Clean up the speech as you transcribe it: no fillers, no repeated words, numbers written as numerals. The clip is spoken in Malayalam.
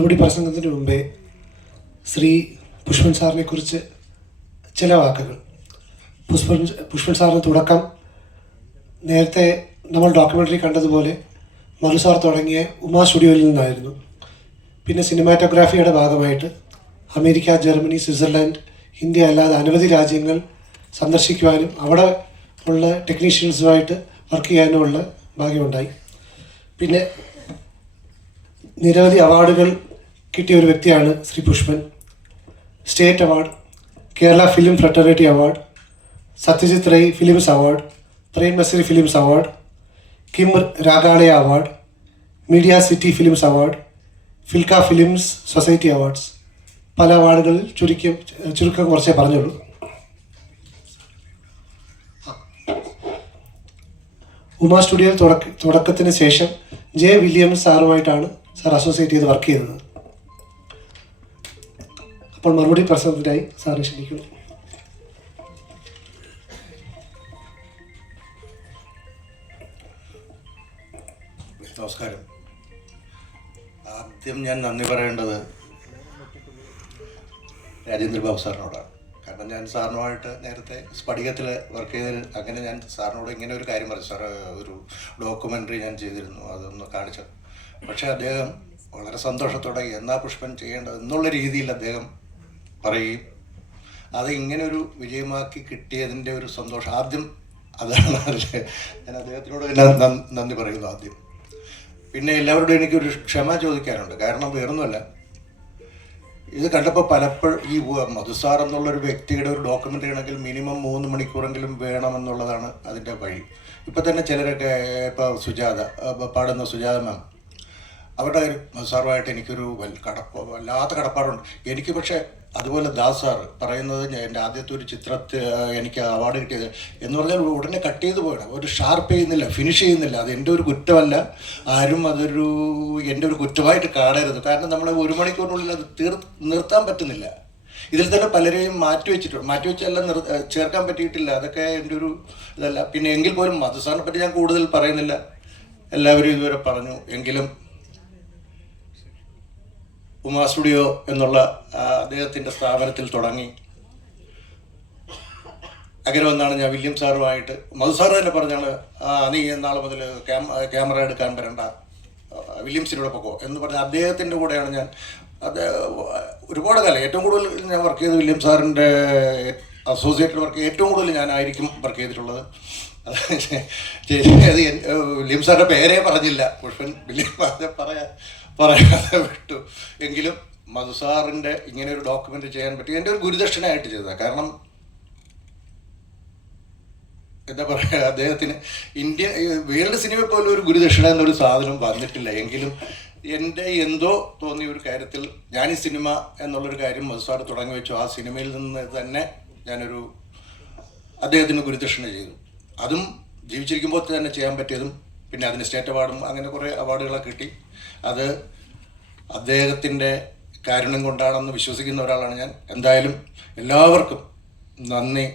മറുപടി പ്രസംഗത്തിന് മുമ്പേ ശ്രീ പുഷ്പൻ സാറിനെ കുറിച്ച് ചില വാക്കുകൾ. പുഷ്പൻ സാറിന് തുടക്കം നേരത്തെ നമ്മൾ ഡോക്യുമെൻ്ററി കണ്ടതുപോലെ മധു സാർ തുടങ്ങിയ ഉമാ സ്റ്റുഡിയോയിൽ നിന്നായിരുന്നു. പിന്നെ സിനിമാറ്റോഗ്രാഫിയുടെ ഭാഗമായിട്ട് അമേരിക്ക, ജർമ്മനി, സ്വിറ്റ്സർലാൻഡ്, ഇന്ത്യ അല്ലാതെ അനവധി രാജ്യങ്ങൾ സന്ദർശിക്കുവാനും അവിടെ ഉള്ള ടെക്നീഷ്യൻസുമായിട്ട് വർക്ക് ചെയ്യാനുമുള്ള ഭാഗ്യമുണ്ടായി. പിന്നെ നിരവധി അവാർഡുകൾ കിട്ടിയ ഒരു വ്യക്തിയാണ് Shri Pushpan. State award, Kerala film fraternity award, Satyajit Ray films award, Prem Nazir films award, കിം രാഗാളയ award, media city films award, ഫിൽക്ക ഫിലിംസ് സൊസൈറ്റി അവാർഡ്സ്. പല അവാർഡുകളിൽ ചുരുക്കം കുറച്ചേ പറഞ്ഞുള്ളൂ. ഉമാ സ്റ്റുഡിയോ തുടക്കത്തിന് ശേഷം ജെ വില്യംസ് സാറുമായിട്ടാണ് സാർ അസോസിയേറ്റ് ചെയ്ത് വർക്ക് ചെയ്തത്. അപ്പോൾ മറുപടി പ്രസംഗത്തിനായി സാറിനെ ക്ഷണിക്കുന്നു. നമസ്കാരം. ആദ്യം ഞാൻ നന്ദി പറയേണ്ടത് രാജേന്ദ്ര ബാബു സാറിനോടാണ്. കാരണം ഞാൻ സാറിനുമായിട്ട് നേരത്തെ സ്ഫടികത്തിൽ വർക്ക് ചെയ്തതിൽ അങ്ങനെ ഞാൻ സാറിനോട് ഇങ്ങനെ ഒരു കാര്യം പറഞ്ഞു, സാർ ഒരു ഡോക്യുമെൻ്ററി ഞാൻ ചെയ്തിരുന്നു, അതൊന്ന് കാണിച്ചു. പക്ഷേ അദ്ദേഹം വളരെ സന്തോഷത്തോടെ എന്നാ പുഷ്പൻ ചെയ്യേണ്ടത് എന്നുള്ള രീതിയിൽ അദ്ദേഹം പറയുകയും അത് ഇങ്ങനെ ഒരു വിജയമാക്കി കിട്ടിയതിൻ്റെ ഒരു സന്തോഷം ആദ്യം അതാണ്. അതിൽ ഞാൻ അദ്ദേഹത്തിനോട് നന്ദി പറയുന്നു ആദ്യം. പിന്നെ എല്ലാവരോടും എനിക്കൊരു ക്ഷമ ചോദിക്കാനുണ്ട്. കാരണം വേറൊന്നുമല്ല, ഇത് കണ്ടപ്പോൾ പലപ്പോഴും ഈ മധുസാർ എന്നുള്ളൊരു വ്യക്തിയുടെ ഒരു ഡോക്യുമെൻ്ററി ആണെങ്കിൽ മിനിമം 3 മണിക്കൂറെങ്കിലും വേണമെന്നുള്ളതാണ് അതിൻ്റെ വഴി. ഇപ്പം തന്നെ ചിലരൊക്കെ ഇപ്പോൾ പാടുന്ന സുജാത മാം, അവരുടെ മധുസാറുമായിട്ട് എനിക്കൊരു വല്ലാത്ത കടപ്പാടുണ്ട് എനിക്ക്. പക്ഷേ അതുപോലെ ദാസ് സാറ് പറയുന്നത് എൻ്റെ ആദ്യത്തെ ഒരു ചിത്രത്തിൽ എനിക്ക് അവാർഡ് കിട്ടിയത് എന്ന് പറഞ്ഞാൽ ഉടനെ കട്ട് ചെയ്ത് പോകണം, ഒരു ഷാർപ്പ് ചെയ്യുന്നില്ല, ഫിനിഷ് ചെയ്യുന്നില്ല. അത് എൻ്റെ ഒരു കുറ്റമല്ല, ആരും അതൊരു എൻ്റെ ഒരു കുറ്റമായിട്ട് കാണരുത്. കാരണം നമ്മൾ 1 മണിക്കൂറിനുള്ളിൽ അത് നിർത്താൻ പറ്റുന്നില്ല. ഇതിൽ തന്നെ പലരെയും മാറ്റിവെച്ചെല്ലാം ചേർക്കാൻ പറ്റിയിട്ടില്ല. അതൊക്കെ എൻ്റെ ഒരു ഇതല്ല. പിന്നെ എങ്കിൽ പോലും മധുസാറിനെ പറ്റി ഞാൻ കൂടുതൽ പറയുന്നില്ല, എല്ലാവരും ഇതുവരെ പറഞ്ഞു. എങ്കിലും ഉമാ സ്റ്റുഡിയോ എന്നുള്ള അദ്ദേഹത്തിൻ്റെ സ്ഥാപനത്തിൽ തുടങ്ങി. അങ്ങനെ വന്നാണ് ഞാൻ വില്യം സാറുമായിട്ട്, മധുസാർ തന്നെ പറഞ്ഞാണ്, നീ നാളെ മുതൽ ക്യാമറ എടുക്കാൻ വരണ്ട, വില്യംസിനോട് പൊക്കോ എന്ന് പറഞ്ഞാൽ അദ്ദേഹത്തിൻ്റെ കൂടെയാണ് ഞാൻ. അത് ഒരുപാട് കാലം ഏറ്റവും കൂടുതൽ ഞാൻ വർക്ക് ചെയ്ത് വില്യം സാറിൻ്റെ അസോസിയേറ്റഡ് വർക്ക് ഏറ്റവും കൂടുതൽ ഞാനായിരിക്കും വർക്ക് ചെയ്തിട്ടുള്ളത്. അത് വില്യം സാറിൻ്റെ പേരേ പറഞ്ഞില്ല, പുഷ്പൻ വില്യം പറയാതെ വിട്ടു. എങ്കിലും മധുസാറിൻ്റെ ഇങ്ങനെ ഒരു ഡോക്യുമെൻ്റ് ചെയ്യാൻ പറ്റി എൻ്റെ ഒരു ഗുരുദക്ഷിണയായിട്ട് ചെയ്തതാണ്. കാരണം എന്താ പറയുക, അദ്ദേഹത്തിന് വേൾഡ് സിനിമ പോലും ഒരു ഗുരുദക്ഷിണ എന്നൊരു സാധനം വന്നിട്ടില്ല. എങ്കിലും എൻ്റെ എന്തോ തോന്നിയ ഒരു കാര്യത്തിൽ ഞാൻ ഈ സിനിമ എന്നുള്ളൊരു കാര്യം മധുസാർ തുടങ്ങി വെച്ചു. ആ സിനിമയിൽ നിന്ന് തന്നെ ഞാനൊരു അദ്ദേഹത്തിന് ഗുരുദക്ഷിണ ചെയ്തു. അതും ജീവിച്ചിരിക്കുമ്പോൾ തന്നെ ചെയ്യാൻ പറ്റിയതും. പിന്നെ അതിന് സ്റ്റേറ്റ് അവാർഡും അങ്ങനെ കുറേ അവാർഡുകളൊക്കെ കിട്ടി. അത് അദ്ദേഹത്തിൻ്റെ കാരുണ്യം കൊണ്ടാണെന്ന് വിശ്വസിക്കുന്ന ഒരാളാണ് ഞാൻ. എന്തായാലും എല്ലാവർക്കും നന്ദി.